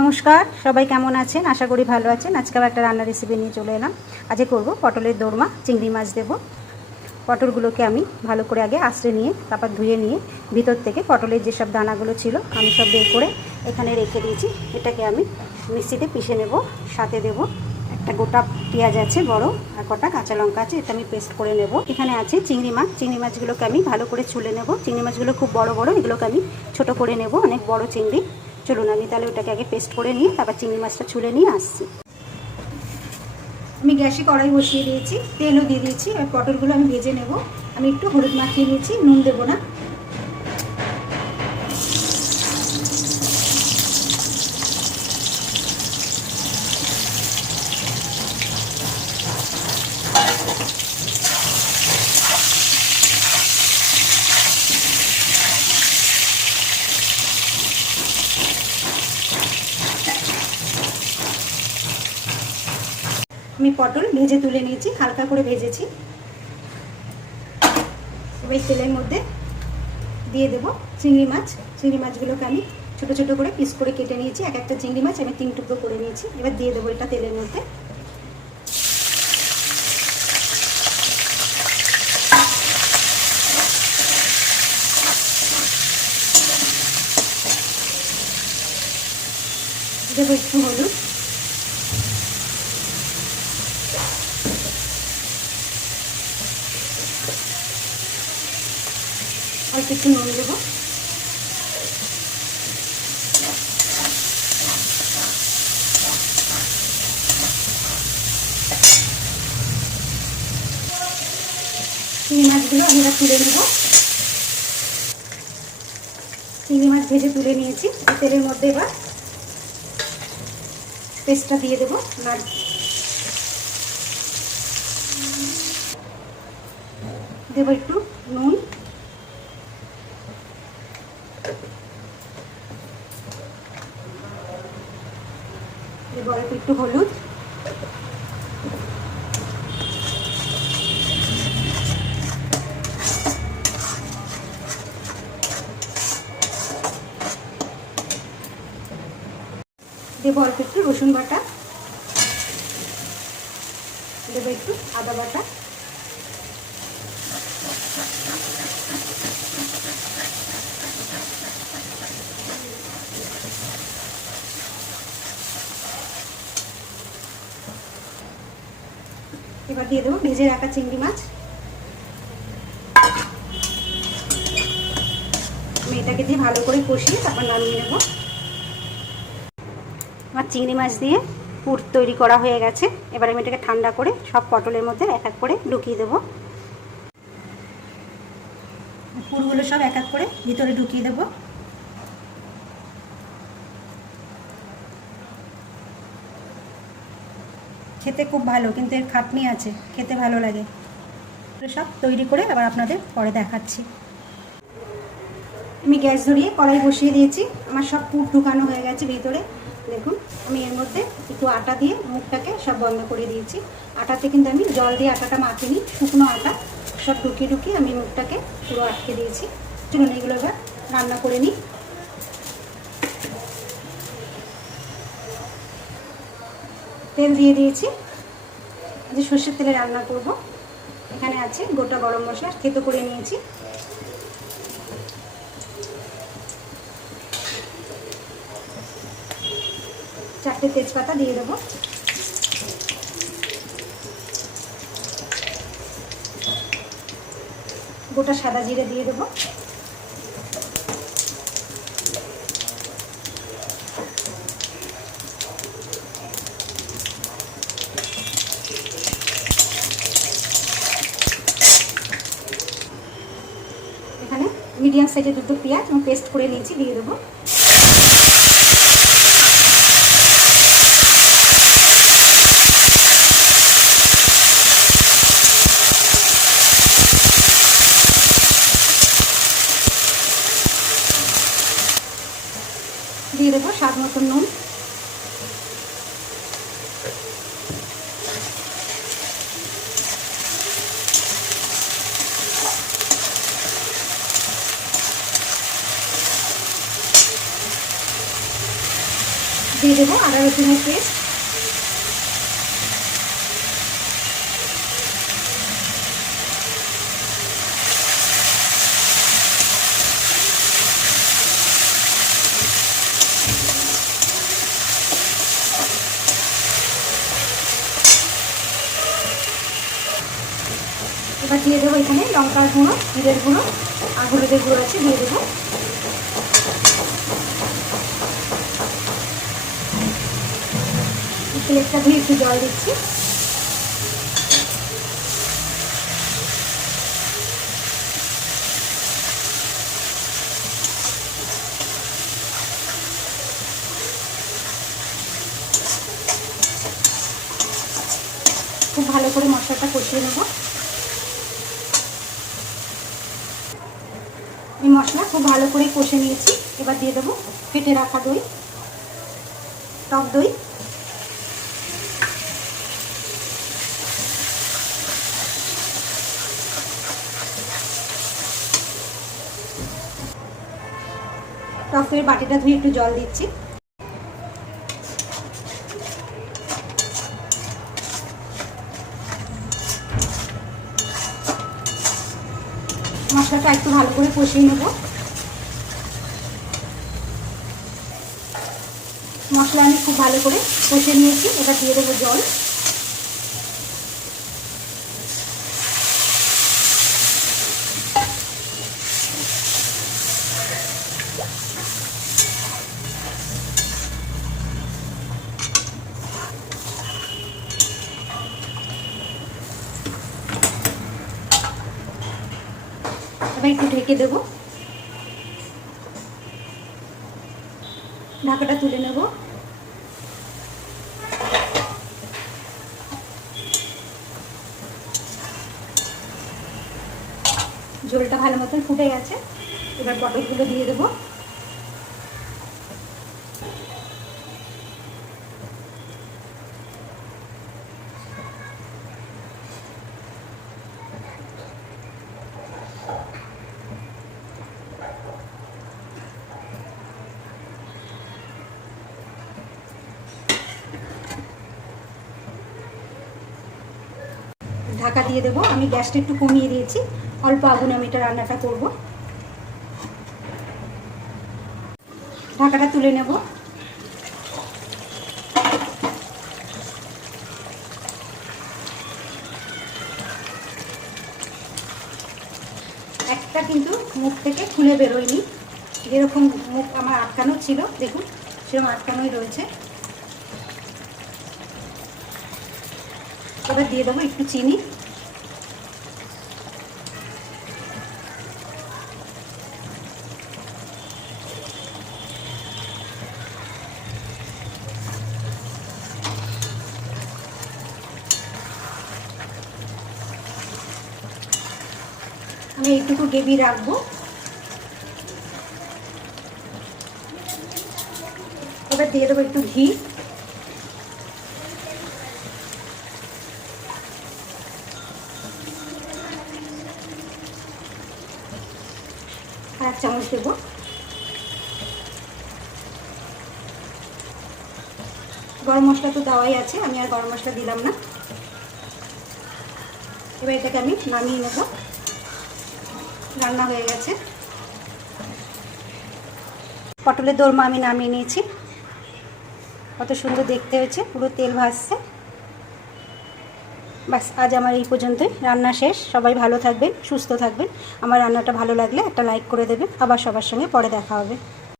নমস্কার, সবাই কেমন আছেন? আশা করি ভালো আছেন। আজকে আবার একটা রান্নার রেসিপি নিয়ে চলে এলাম। আজকে করব পটলের দোরমা, চিংড়ি মাছ দেব। পটলগুলোকে আমি ভালো করে আগে আঁচড়ে নিয়ে তারপর ধুয়ে নিয়ে ভিতর থেকে পটলের যেসব দানাগুলো ছিল আমি সব বের করে এখানে রেখে দিয়েছি। এটাকে আমি মিক্সিতে পিষে নেব। সাথে দেব একটা গোটা পেঁয়াজ আছে বড়, আর কটা কাঁচা লঙ্কা আছে, এটা আমি পেস্ট করে নেব। এখানে আছে চিংড়ি মাছ। চিংড়ি মাছগুলোকে আমি ভালো করে ছুলে নেব। চিংড়ি মাছগুলো খুব বড় বড়, এগুলোকে আমি ছোট করে নেব। অনেক বড় চিংড়ি। চলুন আমি তাহলে ওটাকে আগে পেস্ট করে নিয়ে তারপর চিংড়ি মাছটা ছুলে নিয়ে আসছি। আমি গ্যাসে কড়াই বসিয়ে দিয়েছি, তেলও দিয়ে দিয়েছি। আর পটলগুলো আমি ভেজে নেব। আমি একটু হলুদ মাখিয়ে নিয়েছি, নুন দেবো না। আমি পটল ভেজে তুলে নিয়েছি, হালকা করে ভেজেছি। এবার তেলের মধ্যে দিয়ে দেবো চিংড়ি মাছ। চিংড়ি মাছগুলোকে আমি ছোটো ছোটো করে পিস করে কেটে নিয়েছি। এক একটা চিংড়ি মাছ আমি 3 টুকরো করে নিয়েছি। এবার দিয়ে দেবো এটা তেলের মধ্যে। দেবো একটু হলুদ, অল্প একটু নুন দেবো। চিংড়ি মাছগুলো আমি এবার তুলে নেব। চিংড়ি মাছ ভেজে তুলে নিয়েছি। তেলের মধ্যে এবার পেস্টটা দিয়ে দেবো। দেবো একটু নুন, দেবো অল্প একটু হলুদ, দেবো অল্প একটু রসুন বাটা, দেবো একটু আদা বাটা, এবার দিয়ে দেবো ভেজে রাখা চিংড়ি মাছ। আমি এটাকে দিয়ে ভালো করে কষিয়ে তারপর নামিয়ে নেব। আমার চিংড়ি মাছ দিয়ে পুর তৈরি করা হয়ে গেছে। এবার আমি এটাকে ঠান্ডা করে সব পটলের মধ্যে এক এক করে ঢুকিয়ে দেবো। পুরগুলো সব এক এক করে ভিতরে ঢুকিয়ে দেবো। খেতে খুব ভালো, কিন্তু এর খাটনি আছে, খেতে ভালো লাগে। সব তৈরি করে আবার আপনাদের পরে দেখাচ্ছি। আমি গ্যাস ধরিয়ে কড়াই বসিয়ে দিয়েছি। আমার সব পুর ঢুকানো হয়ে গেছে ভিতরে। দেখুন, আমি এর মধ্যে একটু আটা দিয়ে মুখটাকে সব বন্ধ করে দিয়েছি। আটাতে কিন্তু আমি জল দিয়ে আটাটা মাখিনি, শুকনো আটা। সব ঢুকিয়ে ঢুকিয়ে আমি মুখটাকে পুরো আটকে দিয়েছি। চলুন এগুলো এবার রান্না করে নিই। তেল দিয়ে দিয়েছি। আজ সর্ষের তেলে রান্না করব। এখানে আছে গোটা গরম মশলা থেতো করে নিয়েছি। চারটে তেজপাতা দিয়ে দেবো। গোটা সাদা জিরে দিয়ে দেবো। এখানে মিডিয়াম সাইজের দুটো পেঁয়াজ আমি পেস্ট করে নিয়েছি, দিয়ে দেবো। দিয়ে দেবো স্বাদ মতন নুন। দিয়ে দেবো আদা রসুনের পেস্ট, এবার দিয়ে দেবো এখানে লঙ্কার গুঁড়ো, জিরের গুঁড়ো আর হলুদের গুঁড়ো আছে, দিয়ে দেবো। প্লেটটা ধুয়ে একটু জল দিচ্ছি। খুব ভালো করে মশলাটা কষিয়ে নেব। এই মশলা খুব ভালো করে কষে নিয়েছি। এবার দিয়ে দেবো ফেটে রাখা দই, টক দই। টক দইয়ের বাটিটা ধুয়ে একটু জল দিচ্ছি। মশলাটা একটু ভালো করে কষিয়ে নেব। মশলা আমি খুব ভালো করে কষে নিয়েছি। এবার দিয়ে দেবো জল। এবার একটু ঢেকে দেবো। ঢাকাটা তুলে নেব। ঝোলটা ভালো মতন ফুটে গেছে। এবার পটলগুলো দিয়ে দেবো। ঢাকা দিয়ে দেবো। আমি গ্যাসটা একটু কমিয়ে দিয়েছি, অল্প আগুনে আমি এটা রান্নাটা করব। ঢাকাটা তুলে নেব। একটা কিন্তু মুখ থেকে খুলে বেরোয়নি, যেরকম মুখ আমার আটকানো ছিল, দেখুন সেরকম আটকানোই রয়েছে। এবার দিয়ে দেবো একটু চিনি। আমি এইটুকু গ্রেভি রাখবো। এবার দিয়ে দেবো একটু ঘি। আর 1 চামচ দেবো। গরম মশলা তো দেওয়াই আছে, আমি আর গরম মশলা দিলাম না। এবার এটাকে আমি নামিয়ে নেব। রান্না হয়ে গেছে। পটলের দোরমা আমি নামিয়ে নিয়েছি। কত সুন্দর দেখতে হয়েছে, পুরো তেল ভাসছে। বাস, আজ আমার এই পর্যন্তই। রান্না শেষ। সবাই ভালো থাকবেন, সুস্থ থাকবেন। আমার রান্নাটা ভালো লাগলে একটা লাইক করে দেবেন। আবার সবার সঙ্গে পরে দেখা হবে।